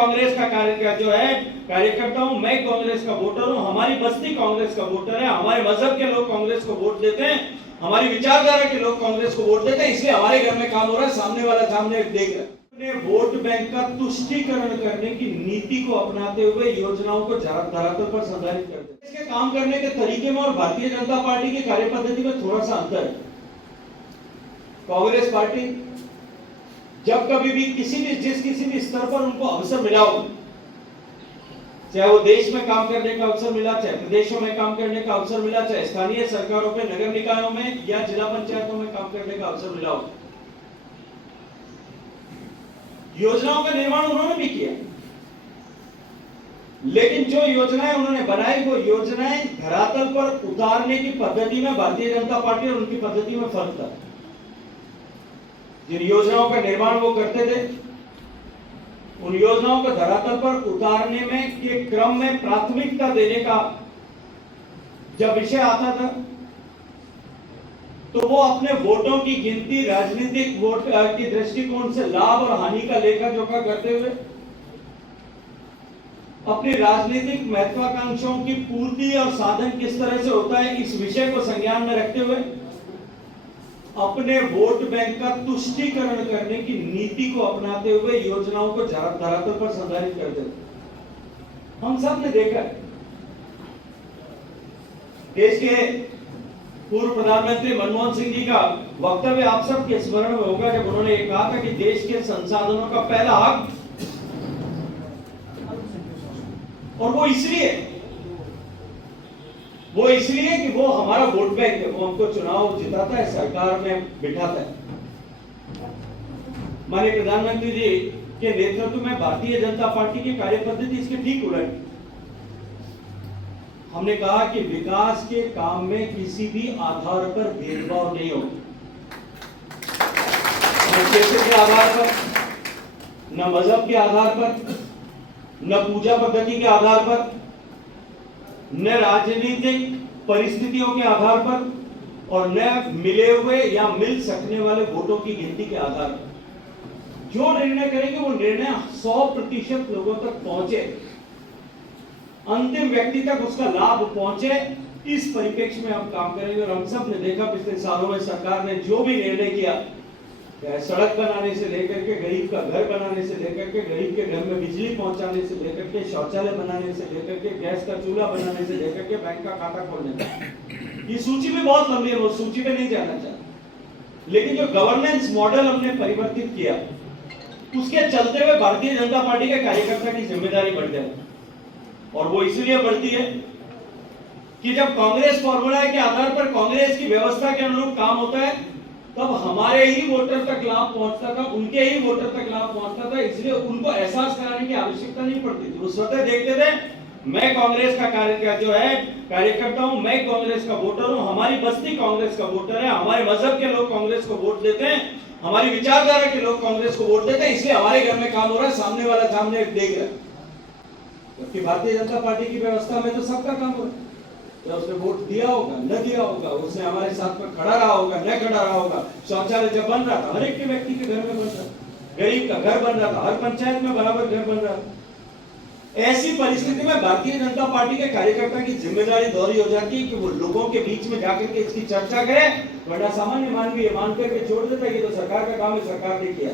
कांग्रेस का कार्यकर्ता हूं, मैं कांग्रेस का वोटर हूं, हमारी बस्ती कांग्रेस का वोटर है, हमारे मजहब के लोग कांग्रेस को वोट देते हैं, हमारी विचारधारा के लोग कांग्रेस को वोट देते हैं, इसलिए हमारे घर में काम हो रहा है, सामने वाला सामने देख रहा है। वोट बैंक का तुष्टीकरण करने की नीति को अपनाते हुए योजनाओं को धरातल पर संचालित करते हैं। इसके काम करने के तरीके में और भारतीय जनता पार्टी की कार्यपद्धति में थोड़ा सा अंतर है। कांग्रेस पार्टी जब कभी भी किसी भी स्तर पर उनको अवसर मिला हो, चाहे वो देश में काम करने का अवसर मिला, चाहे प्रदेशों में काम करने का अवसर मिला, चाहे स्थानीय सरकारों में, नगर निकायों में या जिला पंचायतों में काम करने का अवसर मिला हो, योजनाओं का निर्माण उन्होंने भी किया। लेकिन जो योजनाएं उन्होंने बनाई वो योजनाएं धरातल पर उतारने की पद्धति में भारतीय जनता पार्टी और उनकी पद्धति में फर्क था। जिन योजनाओं का निर्माण वो करते थे, उन योजनाओं को धरातल पर उतारने में के क्रम में प्राथमिकता देने का जब विषय आता था तो वो अपने वोटों की गिनती राजनीतिक वोट की दृष्टिकोण से लाभ और हानि का लेखा जोखा करते हुए अपनी राजनीतिक महत्वाकांक्षाओं की पूर्ति और साधन किस तरह से होता है, इस विषय को संज्ञान में रखते हुए अपने वोट बैंक का तुष्टीकरण करने की नीति को अपनाते हुए योजनाओं को धरातल पर संचालित करते थे। हम सब ने देखा देश के पूर्व प्रधानमंत्री मनमोहन सिंह जी का वक्तव्य आप सबके स्मरण में होगा, जब उन्होंने ये कहा था कि देश के संसाधनों का पहला हक, और वो इसलिए कि वो हमारा वोट बैंक है, वो हमको चुनाव जिताता है, सरकार में बिठाता है। माननीय प्रधानमंत्री जी के नेतृत्व में भारतीय जनता पार्टी की कार्यपद्धति इसके ठीक उलट। हमने कहा कि विकास के काम में किसी भी आधार पर भेदभाव नहीं हो, न क्षेत्र के आधार पर, न मजहब के आधार पर, न पूजा पद्धति के आधार पर, न राजनीतिक परिस्थितियों के आधार पर, और न मिले हुए या मिल सकने वाले वोटों की गिनती के आधार पर। जो निर्णय करेंगे वो निर्णय 100% लोगों तक पहुंचे, अंतिम व्यक्ति तक उसका लाभ पहुंचे, इस परिप्रेक्ष्य में हम काम करेंगे। और हम सब ने देखा पिछले सालों में सरकार ने जो भी निर्णय किया, सड़क बनाने से लेकर के गरीब का घर बनाने से लेकर के गरीब के घर में बिजली पहुंचाने से लेकर के शौचालय बनाने से लेकर के गैस का चूल्हा बनाने से लेकर के बैंक का खाता खोलने तक, ये सूची भी बहुत लंबी है, वो सूची में नहीं जाना चाहता। लेकिन जो गवर्नेंस मॉडल हमने परिवर्तित किया, उसके चलते हुए भारतीय जनता पार्टी के कार्यकर्ता की जिम्मेदारी बढ़ जाती, और वो इसलिए बढ़ती है कि जब कांग्रेस फॉर्मूला के आधार पर कांग्रेस की व्यवस्था के अनुरूप काम होता है, तब हमारे ही वोटर तक लाभ पहुंचता था, उनके ही वोटर तक लाभ पहुंचता था। इसलिए उनको एहसास कराने की आवश्यकता नहीं पड़ती थी। वो स्वतः देखते थे, मैं कांग्रेस का कार्यकर्ता हूं, मैं कांग्रेस का वोटर हूं, हमारी बस्ती कांग्रेस का वोटर है, हमारे मजहब के लोग कांग्रेस को वोट देते हैं, हमारी विचारधारा के लोग कांग्रेस को वोट देते हैं, इसलिए हमारे घर में काम हो रहा है, सामने वाला सामने देख रहा है। जबकि भारतीय जनता पार्टी की व्यवस्था में तो सबका काम हो रहा है। तो उसने वोट दिया होगा, न दिया होगा, उसने हमारे साथ में खड़ा रहा होगा, न खड़ा रहा होगा, शौचालय जब बन रहा था हर एक के व्यक्ति के घर में बन रहा था, गरीब का घर बन रहा था, हर पंचायत में बराबर घर बन रहा था। ऐसी परिस्थिति में भारतीय जनता पार्टी के कार्यकर्ता की जिम्मेदारी दोहरी हो जाती है कि वो लोगों के बीच में जाकर के इसकी चर्चा करे, वरना सामान्य मानवी मान करके छोड़ देता है कि तो सरकार का काम है, सरकार ने किया।